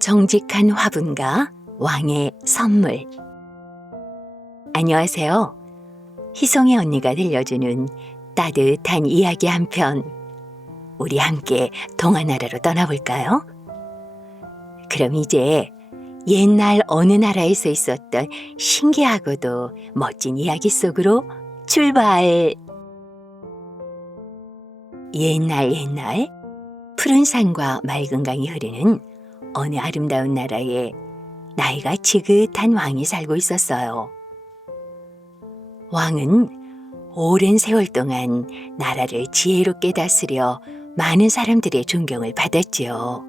정직한 화분과 왕의 선물. 안녕하세요. 희송이 언니가 들려주는 따뜻한 이야기 한 편. 우리 함께 동화나라로 떠나볼까요? 그럼 이제 옛날 어느 나라에서 있었던 신기하고도 멋진 이야기 속으로 출발! 옛날 옛날 푸른 산과 맑은 강이 흐르는 어느 아름다운 나라에 나이가 지긋한 왕이 살고 있었어요. 왕은 오랜 세월 동안 나라를 지혜롭게 다스려 많은 사람들의 존경을 받았지요.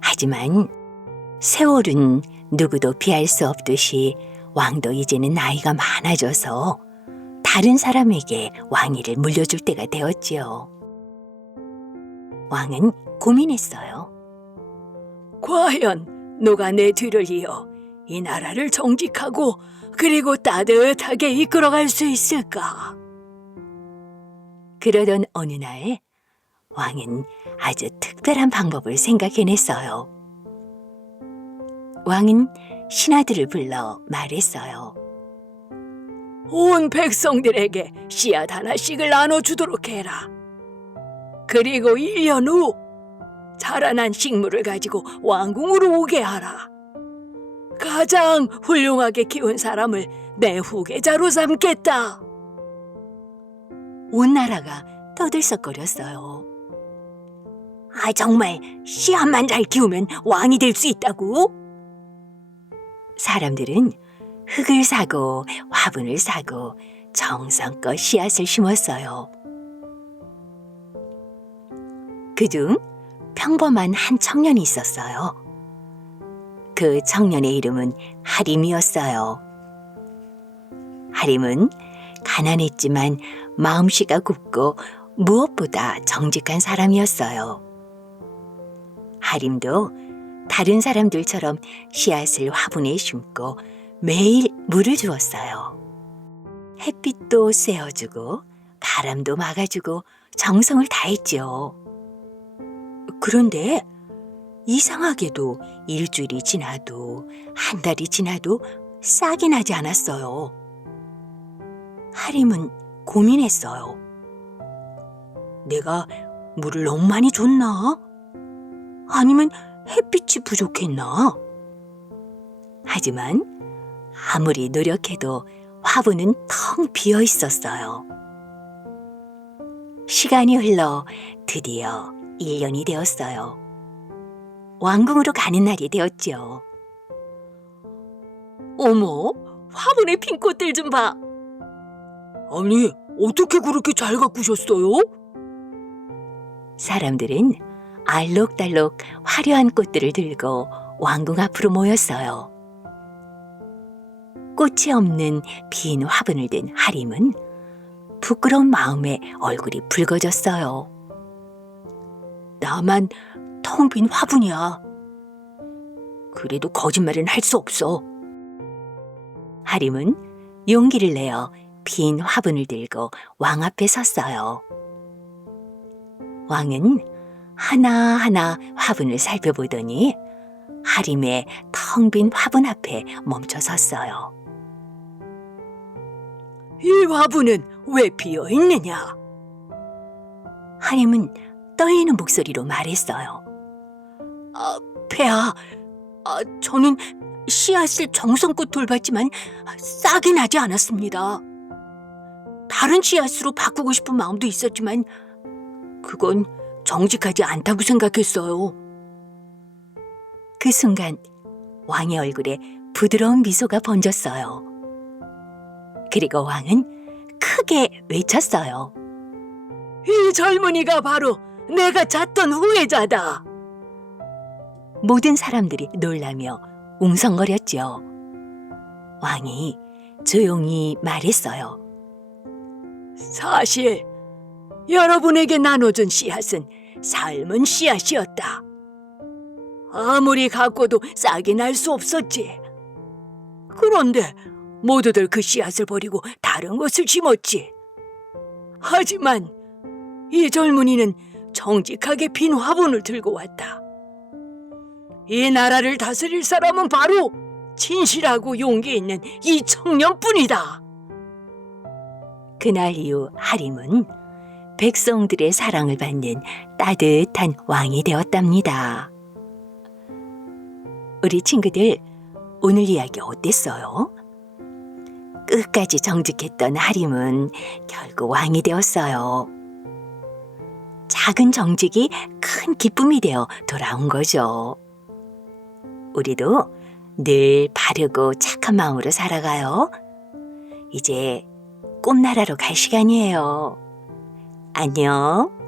하지만 세월은 누구도 피할 수 없듯이 왕도 이제는 나이가 많아져서 다른 사람에게 왕위를 물려줄 때가 되었지요. 왕은 고민했어요. 과연 누가 내 뒤를 이어 이 나라를 정직하고 그리고 따뜻하게 이끌어갈 수 있을까? 그러던 어느 날 왕은 아주 특별한 방법을 생각해냈어요. 왕은 신하들을 불러 말했어요. 온 백성들에게 씨앗 하나씩을 나눠주도록 해라. 그리고 1년 후 자라난 식물을 가지고 왕궁으로 오게 하라. 가장 훌륭하게 키운 사람을 내 후계자로 삼겠다. 온 나라가 떠들썩거렸어요. 아, 정말 씨앗만 잘 키우면 왕이 될 수 있다고? 사람들은 흙을 사고 화분을 사고 정성껏 씨앗을 심었어요. 그중 평범한 한 청년이 있었어요. 그 청년의 이름은 하림이었어요. 하림은 가난했지만 마음씨가 굽고 무엇보다 정직한 사람이었어요. 하림도 다른 사람들처럼 씨앗을 화분에 심고 매일 물을 주었어요. 햇빛도 쐬어주고 바람도 막아주고 정성을 다했지요. 그런데 이상하게도 일주일이 지나도 한 달이 지나도 싹이 나지 않았어요. 하림은 고민했어요. 내가 물을 너무 많이 줬나? 아니면 햇빛이 부족했나? 하지만 아무리 노력해도 화분은 텅 비어 있었어요. 시간이 흘러 드디어 1년이 되었어요. 왕궁으로 가는 날이 되었죠. 어머, 화분에 핀 꽃들 좀 봐. 아니, 어떻게 그렇게 잘 가꾸셨어요? 사람들은 알록달록 화려한 꽃들을 들고 왕궁 앞으로 모였어요. 꽃이 없는 빈 화분을 든 하림은 부끄러운 마음에 얼굴이 붉어졌어요. 나만 텅 빈 화분이야. 그래도 거짓말은 할 수 없어. 하림은 용기를 내어 빈 화분을 들고 왕 앞에 섰어요. 왕은 하나하나 화분을 살펴보더니 하림의 텅 빈 화분 앞에 멈춰 섰어요. 이 화분은 왜 비어 있느냐? 하림은 떨리는 목소리로 말했어요. 아, 폐하, 아, 저는 씨앗을 정성껏 돌봤지만 싹이 나지 않았습니다. 다른 씨앗으로 바꾸고 싶은 마음도 있었지만 그건 정직하지 않다고 생각했어요. 그 순간 왕의 얼굴에 부드러운 미소가 번졌어요. 그리고 왕은 크게 외쳤어요. 이 젊은이가 바로 내가 찾던 후회자다. 모든 사람들이 놀라며 웅성거렸죠. 왕이 조용히 말했어요. 사실 여러분에게 나눠준 씨앗은 삶은 씨앗이었다. 아무리 가꿔도 싹이 날 수 없었지. 그런데 모두들 그 씨앗을 버리고 다른 것을 심었지. 하지만 이 젊은이는 정직하게 빈 화분을 들고 왔다. 이 나라를 다스릴 사람은 바로 진실하고 용기 있는 이 청년뿐이다. 그날 이후 하림은 백성들의 사랑을 받는 따뜻한 왕이 되었답니다. 우리 친구들, 오늘 이야기 어땠어요? 끝까지 정직했던 하림은 결국 왕이 되었어요. 작은 정직이 큰 기쁨이 되어 돌아온 거죠. 우리도 늘 바르고 착한 마음으로 살아가요. 이제 꿈나라로 갈 시간이에요. 안녕.